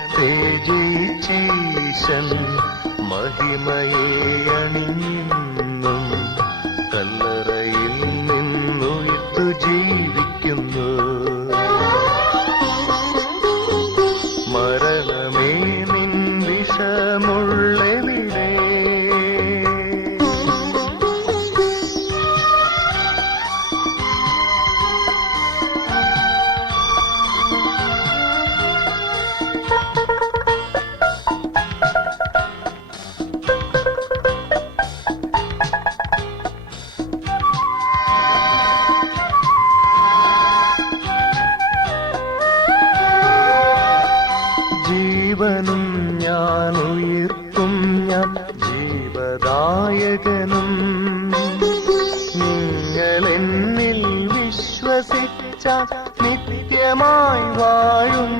മരണത്തെ ജയിച്ചീശൻ മഹിമയെ അണിഞ്ഞെന്നും കല്ലറയിൽ നിന്നുയർത്തു ജീവിക്കുന്നു. മരണമേ നിൻ വിഷമുള്ളവിടെ, ജീവനും ഞാൻ ഉയിർക്കും ഞാൻ ജീവദായകനും. നിങ്ങളെന്നിൽ വിശ്വസിച്ച നിത്യമായി വാഴും.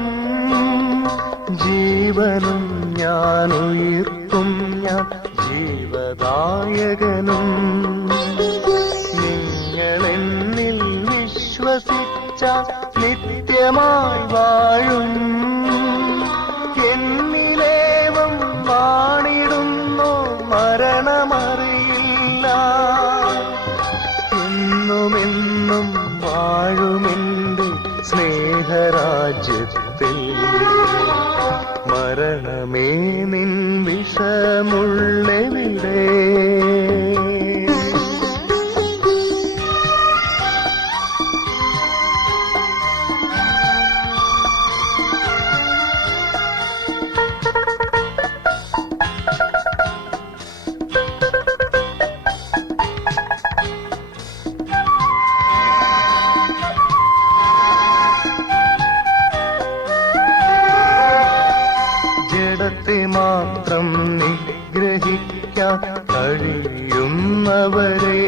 ജീവനും ഞാൻ ഉയിർക്കും ഞാൻ ജീവദായകനും. നിങ്ങളെന്നിൽ വിശ്വസിച്ച നിത്യമായി വാഴും. എന്നിലേവം വാണിടുന്നു മരണമറിയില്ല. എന്നുമെന്നും വാഴുമെന്റെ സ്നേഹരാജ്യത്തിൽ. മരണമേ നിൻ വിഷമുള്ളവിടെ, ജഡത്തെ മാത്രം നിഗ്രഹിക്കാൻ കഴിയുന്നവരെ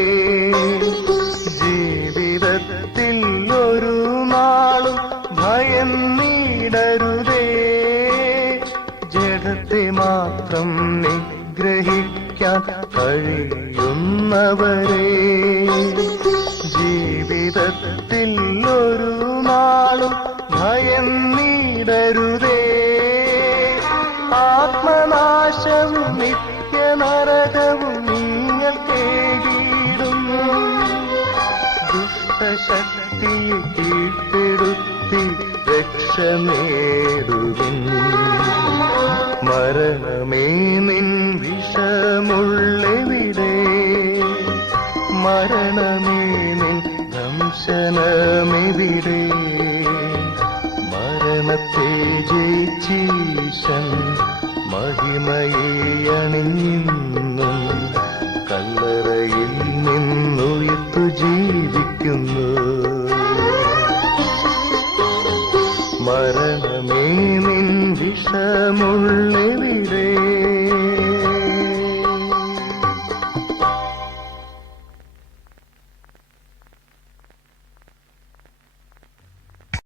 ജീവിതത്തിൽ ഒരു നാളും ഭയന്നിടരുതേ. ജഡത്തെ മാത്രം നിഗ്രഹിക്കാൻ കഴിയുന്നവരെ ജീവിതത്തിൽ ഒരു നാളും ഭയന്നിടരുതേ. ആത്മനാശവും നിത്യനരകവും നിങ്ങൾ കേടിയിടും. ദുഷ്ടശക്തിയെ കീഴ്പ്പെടുത്തി രക്ഷ നേടുവിൻ. മരണമേ നിൻ വിഷമുള്ളവിടെ, മരണമേ നിൻ ദംശനമെവിടെ. മരണത്തെ ജയിച്ചീശൻ മഹിമയെ അണിഞ്ഞെന്നും കല്ലറയിൽ നിന്നുയർത്തു ജീവിക്കുന്നു. മരണമേ നിൻ വിഷമുള്ളവിടെ.